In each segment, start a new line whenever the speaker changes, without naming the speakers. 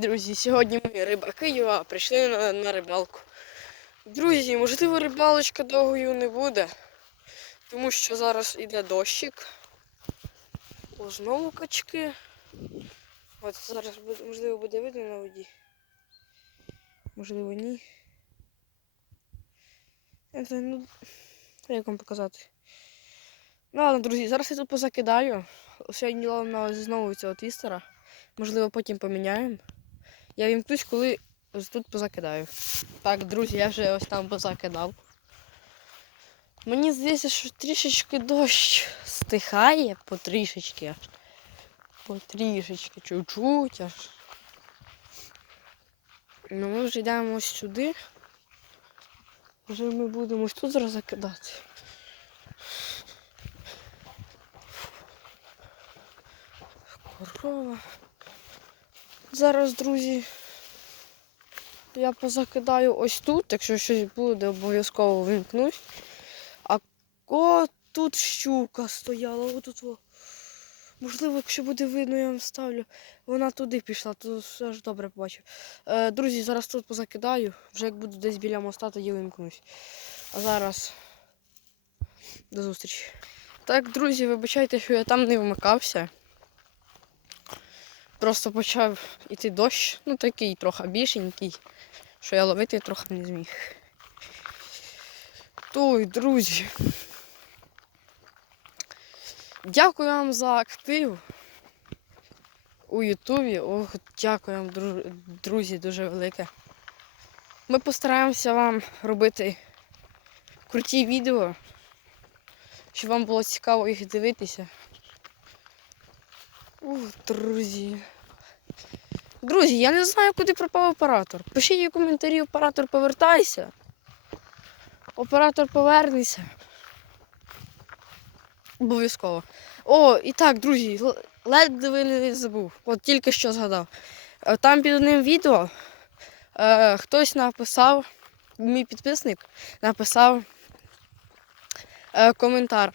Друзі, сьогодні ми рибаки Юа прийшли на, на рибалку. Друзі, можливо, рибалочка довгою не буде, тому що зараз іде дощик. О, знову качки. От зараз можливо буде видно на воді. Можливо, ні. Це, ну, як вам показати? Ну ладно, друзі, зараз я тут позакидаю. Сьогодні ловимо знову цього твістера. Можливо, потім поміняємо. Я вімкнусь, коли ось тут позакидаю. Так, друзі, я вже ось там позакидав. Мені здається, що трішечки дощ стихає, потрішечки аж. Потрішечки, чуть-чуть аж. Ну ми вже йдемо ось сюди. Вже ми будемо ось тут зараз закидати. Корова. Зараз, друзі, я позакидаю ось тут, якщо щось буде, обов'язково вимкнусь. А о, тут щука стояла, отут. О. Можливо, якщо буде видно, я вам ставлю. Вона туди пішла, то все ж добре побачив. Е, друзі, зараз тут позакидаю. Вже як буду десь біля моста, тоді вимкнусь. А зараз до зустрічі. Так, друзі, вибачайте, що я там не вмикався. Просто почав іти дощ, ну такий трохи більшенький, що я ловити трохи не зміг. Той, друзі. Дякую вам за актив у Ютубі. Ох, дякую вам, друзі, дуже велике. Ми постараємося вам робити круті відео, щоб вам було цікаво їх дивитися. Ух, друзі. Друзі, я не знаю, куди пропав оператор. Пишіть у коментарі, оператор повертайся. Оператор повернеться. Обов'язково. О, і так, друзі, ледве не забув. От тільки що згадав. Е, Там під одним відео е, хтось написав, мій підписник написав е, коментар.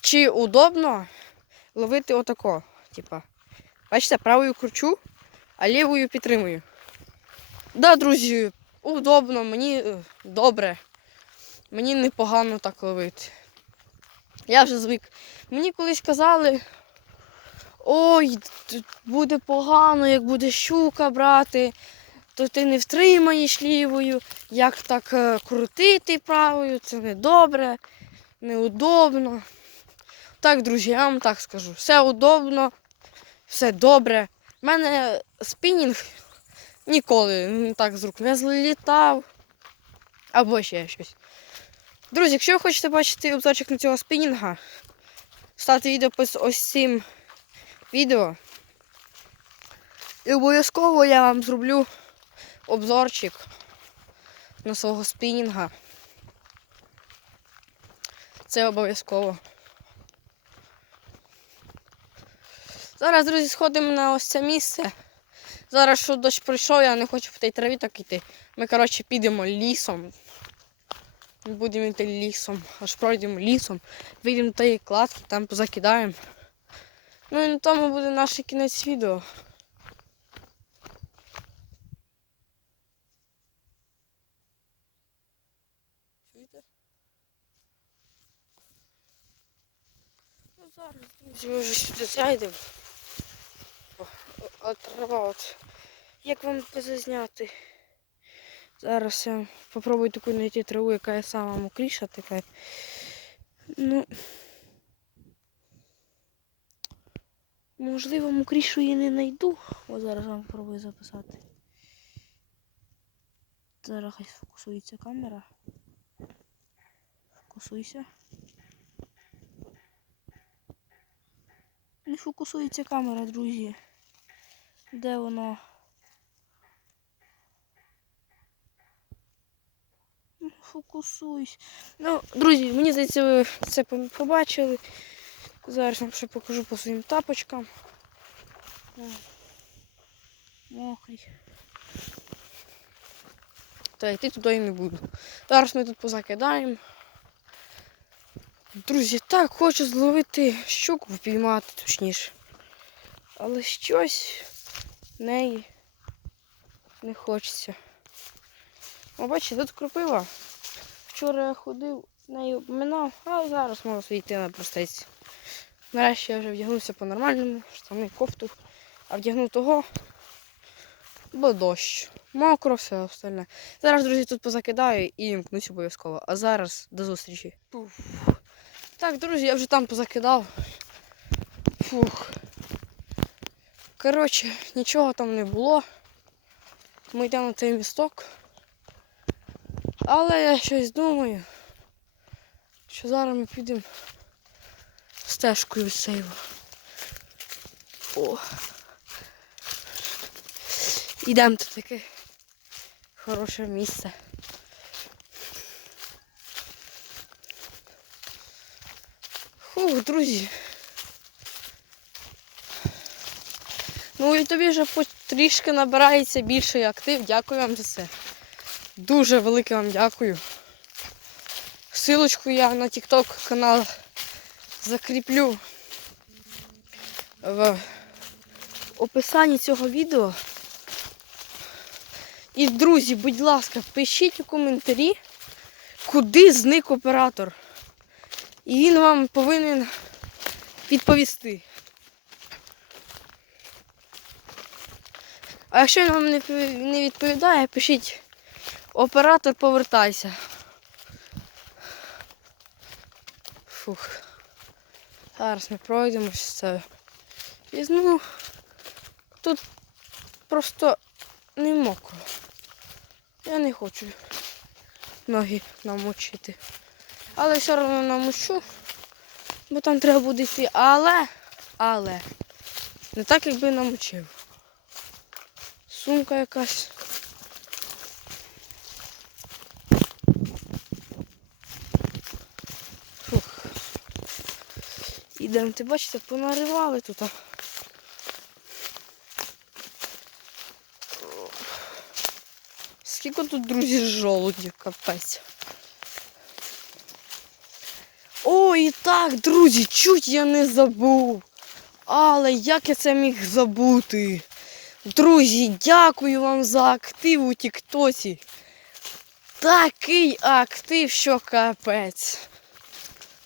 Чи удобно ловити отако? Типа, бачите, правою кручу, а лівою підтримую. Да, друзі, удобно, мені е, добре. Мені непогано так ловити. Я вже звик. Мені колись казали, ой, буде погано, як буде щука брати, то ти не втримаєш лівою, як так е, крутити правою, це недобре, неудобно. Так, друзі, я вам так скажу. Все удобно, все добре. У мене спінінг ніколи так з рук не злітав. Або ще щось. Друзі, якщо ви хочете бачити обзорчик на цього спінінга, ставте відео під ось цим відео. І обов'язково я вам зроблю обзорчик на свого спінінга. Це обов'язково. Зараз, друзі, сходимо на ось це місце. Зараз, що дощ пройшов, я не хочу по тій траві так йти. Ми, коротше, підемо лісом. Будемо йти лісом, аж пройдемо лісом, вийдемо до тієї кладки, там позакидаємо. Ну і на тому буде наш кінець відео. Ну зараз, друзі, ми вже сюди зайдемо. О, а трава от. Як вам це зазняти? Зараз я попробую таку знайти траву, яка є сама мокріша така. Ну. Можливо, мокрішу її не знайду. О, зараз вам спробую записати. Зараз хай фокусується камера. Фокусуйся. Не фокусується камера, друзі. Де воно? Ну, Фокусуйся. Ну, друзі, мені здається, ви це побачили. Зараз вам ще покажу по своїм тапочкам. Мокрий. Та йти туди і не буду. Зараз ми тут позакидаємо. Друзі, так хочу зловити щуку, впіймати точніше. Але щось неї не хочеться. О, бачите, тут кропива. Вчора я ходив, нею обминав, а зараз можу йти на простець. Нарешті я вже вдягнувся по-нормальному, штани, кофту, а вдягнув того, бо дощ. Мокро, все остальне. Зараз, друзі, тут позакидаю і імкнусь обов'язково. А зараз до зустрічі. Пуф. Так, друзі, я вже там позакидав. Фух. Коротше, нічого там не було. Ми йдемо на цей місток. Але я щось думаю, що зараз ми підемо стежкою сейву. О. Ідемо тут таке хороше місце. Фух, друзі. Ну і тобі вже потрішки набирається більший актив. Дякую вам за це. Дуже велике вам дякую. Силочку я на TikTok канал закріплю в описанні цього відео. І, друзі, будь ласка, пишіть у коментарі, куди зник оператор. І він вам повинен відповісти. А якщо він вам не відповідає, пишіть оператор повертайся. Фух. Зараз ми пройдемося пройдемось це. Візьму. Тут просто не мокро. Я не хочу ноги намочити. Але все одно намочу, бо там треба буде йти. Але, але, не так, якби намочив. Сумка якась. Ідемо, ти бачите, понаривали тут. Скільки тут, друзі, жолудів, капець. О, і так, друзі, чуть я не забув. Але як я це міг забути? Друзі, дякую вам за актив у Тіктосі. Такий актив, що капець.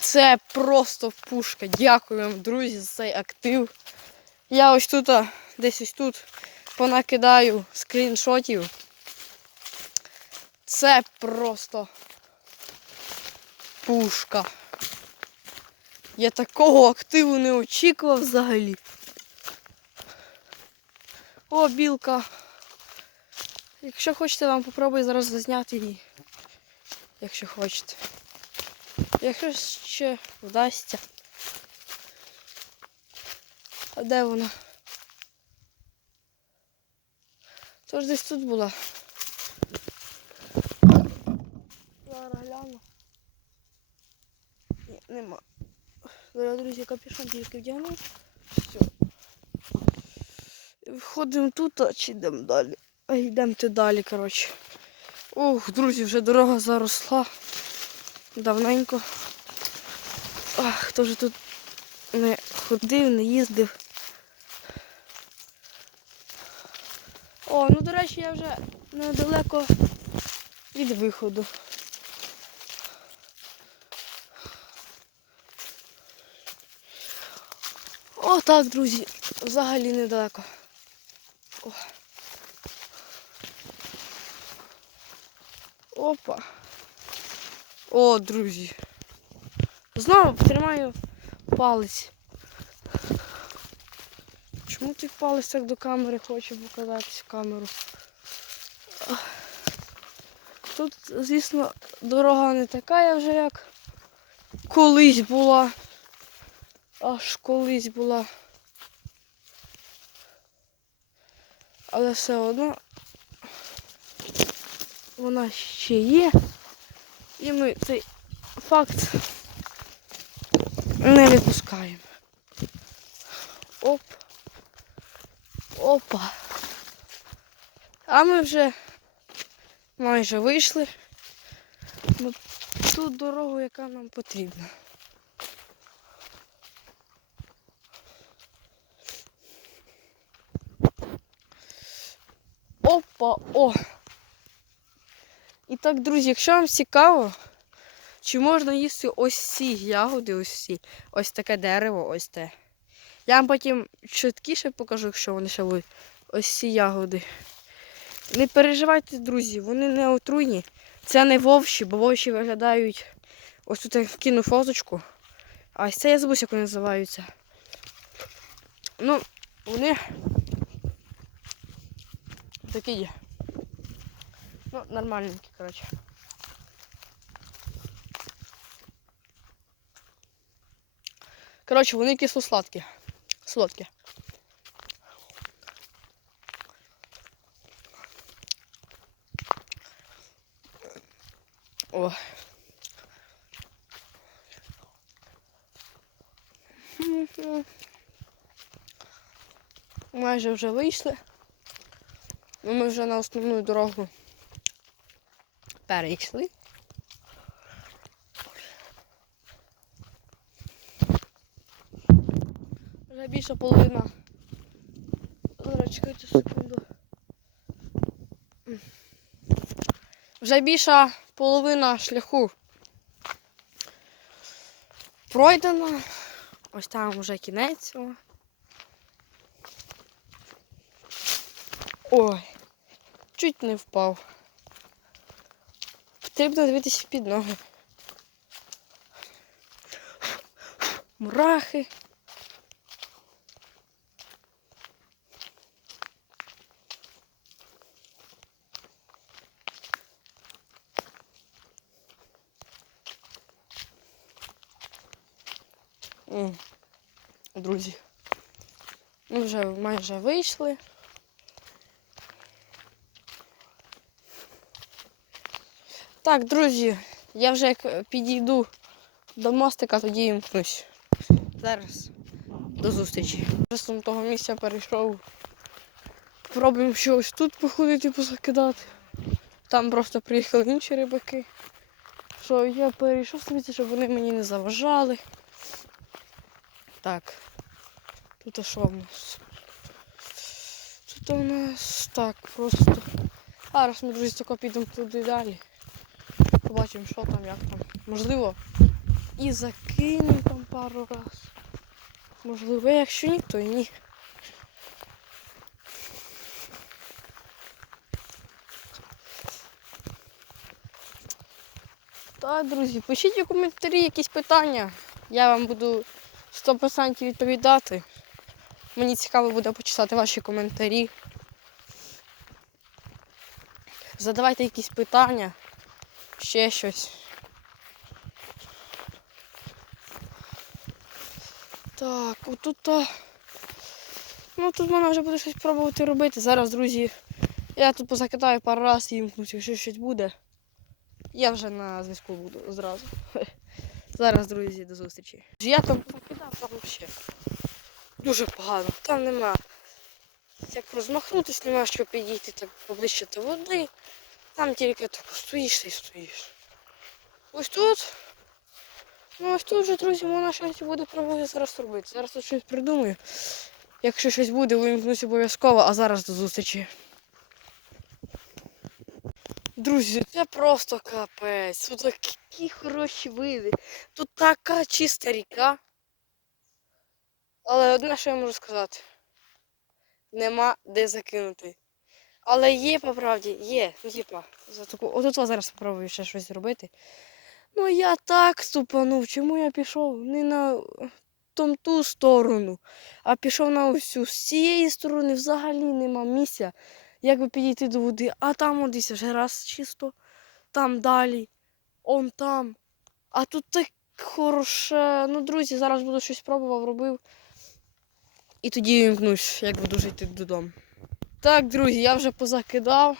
Це просто пушка. Дякую вам, друзі, за цей актив. Я ось тут, десь ось тут понакидаю скріншотів. Це просто пушка. Я такого активу не очікував взагалі. О, білка. Якщо хочете, вам попробую зараз зазняти її. Якщо хочете. Якщо ще вдасться. А де вона? Тож десь тут була. Зараз гляну. Ні, нема. Зараз, друзі, капюшон тільки вдягнув. Все. Входимо тут, а чи йдемо далі? А йдемо далі, коротше. Ох, друзі, вже дорога заросла. Давненько. Ах, хто ж тут не ходив, не їздив. О, ну до речі, я вже недалеко від виходу. О, так, друзі, взагалі недалеко. Опа. О, друзі. Знову тримаю палець. Чому ти палець так до камери хоче показатись в камеру? Тут, звісно, дорога не така вже як колись була. Аж колись була. Але все одно вона ще є. І ми цей факт не випускаємо. Оп. Опа. А ми вже майже вийшли на ту дорогу, яка нам потрібна. Опа, о! І так, друзі, якщо вам цікаво, чи можна їсти ось ці ягоди, ось ці, ось таке дерево, ось те. Я вам потім чіткіше покажу, якщо вони ще будуть. Ось ці ягоди. Не переживайте, друзі, вони не отруйні. Це не вовші, бо вовші виглядають. Ось тут я кину фоточку. А ось це я забув, як вони називаються. Ну, вони такі є. Ну, нормальненькі, коротше. Коротше, вони кисло-сладкі. Солодкі. О. Майже вже вийшли. Ну, Ми вже на основну дорогу перейшли. Вже більша половина. Зараз чекайте секунду. Вже більша половина шляху пройдена. Ось там вже кінець. Ой, чуть не впав. Потрібно дивитися під ноги. Мурахи. Друзі. Ми вже майже вийшли. Так, друзі, я вже як підійду до мостика, тоді імкнусь. Зараз до зустрічі. Вже того місця перейшов. Пробуємо щось тут походити, позакидати. Там просто приїхали інші рибаки. Що я перейшов звідси, щоб вони мені не заважали. Так. Тут що в нас? Тут у нас так, просто. Зараз ми, друзі, тако підемо туди далі. Побачимо, що там, як там. Можливо, і закинемо там пару раз. Можливо, якщо ні, то і ні. Так, друзі, пишіть у коментарі якісь питання. Я вам буду 100% відповідати. Мені цікаво буде почитати ваші коментарі. Задавайте якісь питання, ще щось. Так, отут. то- Ну тут можна вже буде щось пробувати робити. Зараз, друзі, я тут позакидаю пару разів і імкнусь, якщо щось буде. Я вже на зв'язку буду зразу. Зараз, друзі, до зустрічі. Я там покидав, там взагалі дуже погано. Там нема. Як розмахнутися, нема що підійти так поближче до води. Там тільки так стоїш та й стоїш. Ось тут. Ну ось тут вже, друзі, можна щось буде пробувати зараз робити. Зараз тут щось придумаю. Якщо щось буде, вимкнусь обов'язково, а зараз до зустрічі. Друзі, це просто капець. Тут такі хороші види. Тут така чиста ріка. Але одне, що я можу сказати. Нема де закинути. Але є по правді, є. Ну, типа, за таку. Отут я зараз спробую ще щось зробити. Ну я так ступанув. Чому я пішов не на том ту сторону, а пішов на усю. З цієї сторони взагалі нема місця, як би підійти до води. А там от вже раз чисто, там далі, он там. А тут так хороше. Ну, друзі, зараз буду щось пробував, робив. І тоді вімкнусь, як буду вже йти додому. Так, друзі, я вже позакидав.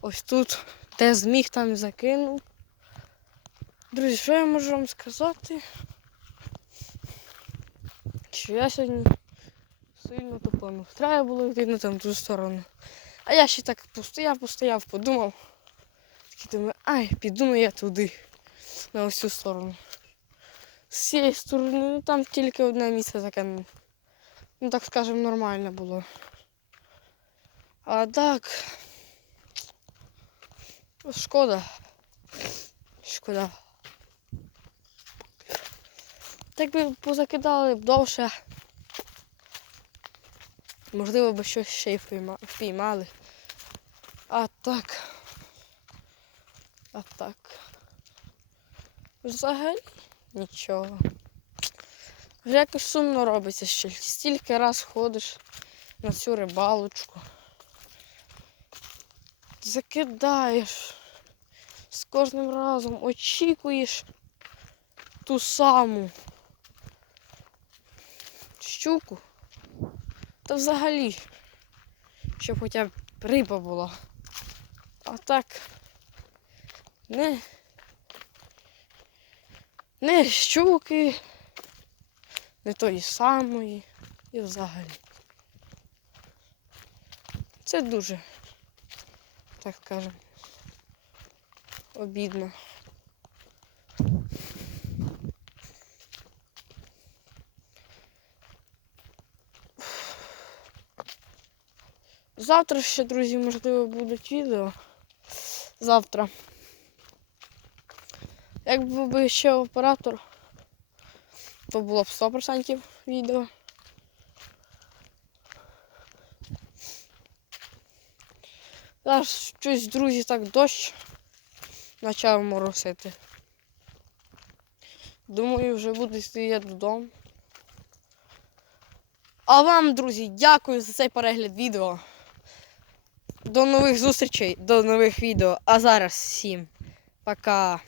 Ось тут, де зміг, там закинув. Друзі, що я можу вам сказати? Що я сьогодні сильно тупанув. Треба було йти на там ту сторону. А я ще так постояв, постояв, подумав. Такий думаю, ай, піду ну я туди, на ось цю сторону. З цієї сторони, ну там тільки одне місце таке, ну так скажемо, нормальне було. А так. Шкода. Шкода. Так би позакидали б довше. Можливо, би щось ще й впійма- впіймали. А так. А так. Взагалі нічого. Вже якось сумно робиться ще. Стільки раз ходиш на цю рибалочку. Закидаєш. З кожним разом очікуєш ту саму щуку. Та взагалі, щоб хоча б риба була. А так не, не щуки, не тої самої і взагалі. Це дуже, так скажемо, обідно. Завтра ще, друзі, можливо, будуть відео. Завтра. Як був би ще оператор, то було б 100% відео. Зараз щось, друзі, так дощ почав моросити. Думаю, вже буду йти додому. А вам, друзі, дякую за цей перегляд відео. До нових зустрічей, до нових відео. А зараз всім пока.